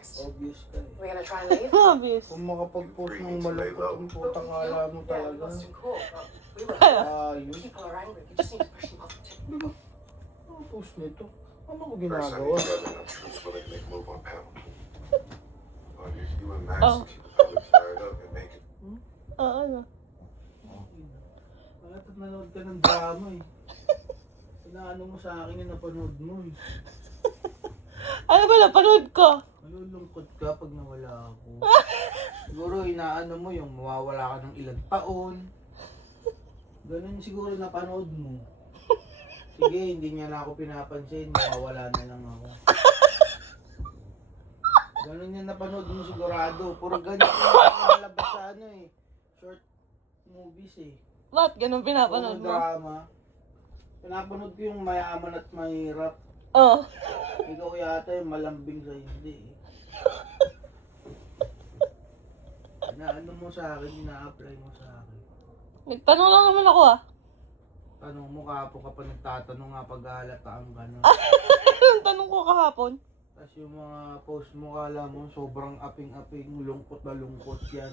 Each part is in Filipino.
next? Obvious ka eh. Are we gonna try and leave? Obvious. Kung makapag-post ng malungkot ang putang kala mo Yeah, we talaga. lost him cool, but we were Ayos. people are angry. We just need to push them positive. Di ba? Ano post nito? Ano ko First, I need ginagawa? to gather enough troops willing to make a move on Pebble. You and Max Oh. can keep the public fired up and make it. Oo, ano? Okay na. Bakit nanood ka ng drama eh? Inaano mo sa akin yung napanood mo eh. Ano ba napanood ko? Malulungkot ka pag nawala ako. Siguro inaano mo yung mawawala ka ng ilang taon. Ganun siguro napanood mo. Sige, hindi niya na ako pinapansin. Mawawala na lang ako. Ganun yung napanood mo sigurado. Puro ganyan yung nalabas sa ano eh. Short movies eh. Ba't ganun pinapanood Puro mo? drama. Pinapanood ko yung mayaman at mahirap. Oo. Ikaw yata yung malambing sa hindi eh. Inaano mo sa akin, ina-apply mo sa akin. Nagtanong lang naman ako ah. Tanong mo kapo ka pa nagtatanong nga pag-halataan ka na. Anong tanong ko kahapon? Tapos yung mga post mo kala mo sobrang aping-aping, lungkot na lungkot yan.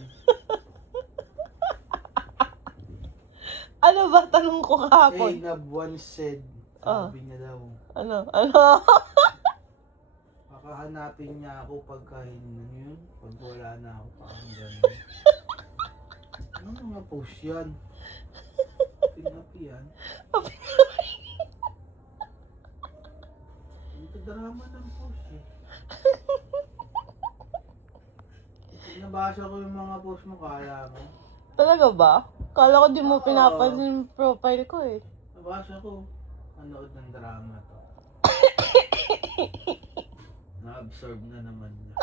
Ano ba tanong ko kahapon? Zainab once said, sabi niya daw, Ano? Ano? makahanapin niya ako pagka yun, pag wala na ako, parang gano'n. Ano mga post yan? Pinapi yan. Ito drama ng post eh. Nabasa ko yung mga post mo, kala mo. Talaga ba? Kala ko di mo pinapansin yung profile ko eh. Nabasa ko, manood ng drama to. Na-absorb na naman niya.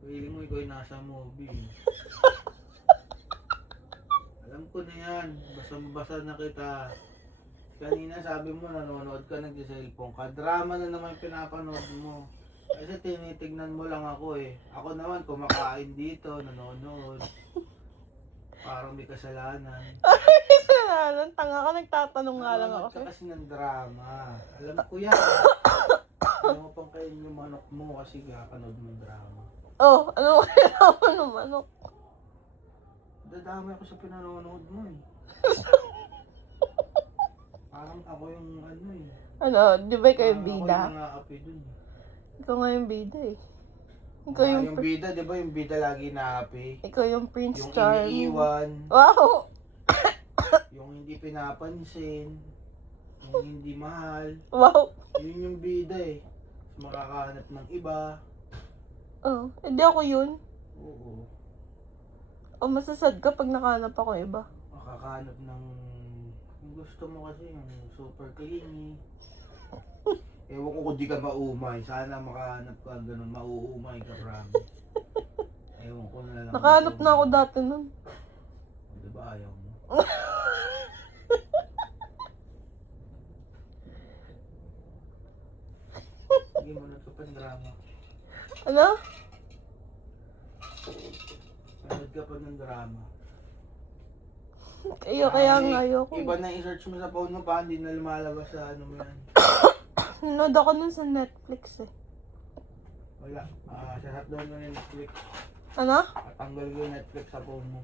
Feeling mo ikaw yung nasa movie. Alam ko na yan, basa-basa na kita. Kanina sabi mo nanonood ka nag-cellphone ka. Drama na naman yung pinapanood mo. Kasi tinitignan mo lang ako eh. Ako naman kumakain dito, nanonood. Parang may kasalanan. Kasalanan, tanga ka, nagtatanong nga lang ako. Nanonood ka kasi ng drama. Alam ko yan. Alam mo pang kain yung manok mo kasi kakanood ng drama. Oh, ano kailangan ng manok? Dadamay ako sa pinanonood mo eh. Parang ako yung ano eh. Ano, di ba ikaw yung Parang bida? ako yung nangaapi dun eh. Ikaw nga yung bida eh. Ikaw yung, Yung bida, di ba yung bida lagi naapi? ikaw yung Prince Yung Charming. iniiwan, Wow! yung hindi pinapansin, yung hindi mahal. Wow! Yun yung bida eh. Makakahanap ng iba. Oh, hindi ako yun. Oo. O masasad ka pag nakahanap ako iba. Makakahanap ng yung gusto mo kasi yung super clingy. Ewan ko kung di ka maumay. Sana makahanap ka ganun. Mauumay ka, promise. Ewan ko na lang. Nakahanap na ako dati nun. O, diba ayaw mo? Sige mo na ito pa drama. Ano? Panood ka pa ng drama. Kaya nga ayoko. Iba na i-search mo sa phone mo pa, hindi na lumalabas sa ano mo yan. Nanood ako nun sa Netflix eh. Wala. Shut down mo yung Netflix. Ano? Tanggal ko yung Netflix sa phone mo.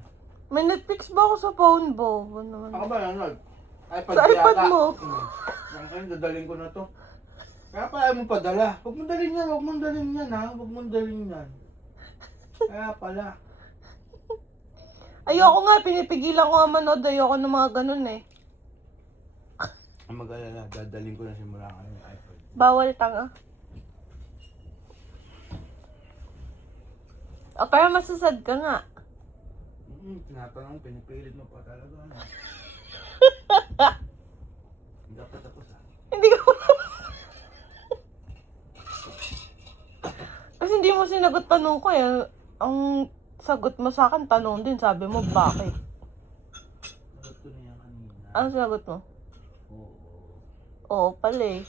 May Netflix ba ako sa phone, Bo? Ano naman? Ako ba nanonood? iPad Sa iPad yata. mo? Ang kayo, dadaling ko na to. Kaya pala ayaw mo padala. Huwag mong dalhin yan, huwag mong dalhin yan ha. Huwag mong dalhin yan. Kaya pala. Ayoko nga, pinipigilan ko nga manood. Ayoko ng mga ganun eh. Ang mag-alala, dadaling ko na simula ka yung iPad. Bawal tanga. O, pero masasad ka nga. Tinatanong, pinipilit mo pa talaga. Ano? Hindi ka pa tapos ha. Hindi ko Kasi hindi mo sinagot tanong ko eh. Ang sagot mo sa akin, tanong din. Sabi mo, bakit? Sagot ko na yan kanina. Ano sagot mo? Oo. Oo pala eh.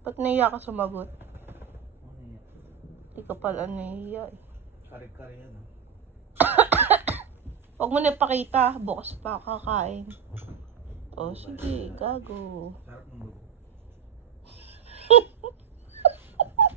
Ba't naiya ka sumagot? Ano yan? Hindi ka pala naiya eh. Kare-kare yan ha. Huwag mo na ipakita. Bukas pa kakain. O sige, gago. Sarap ng buko.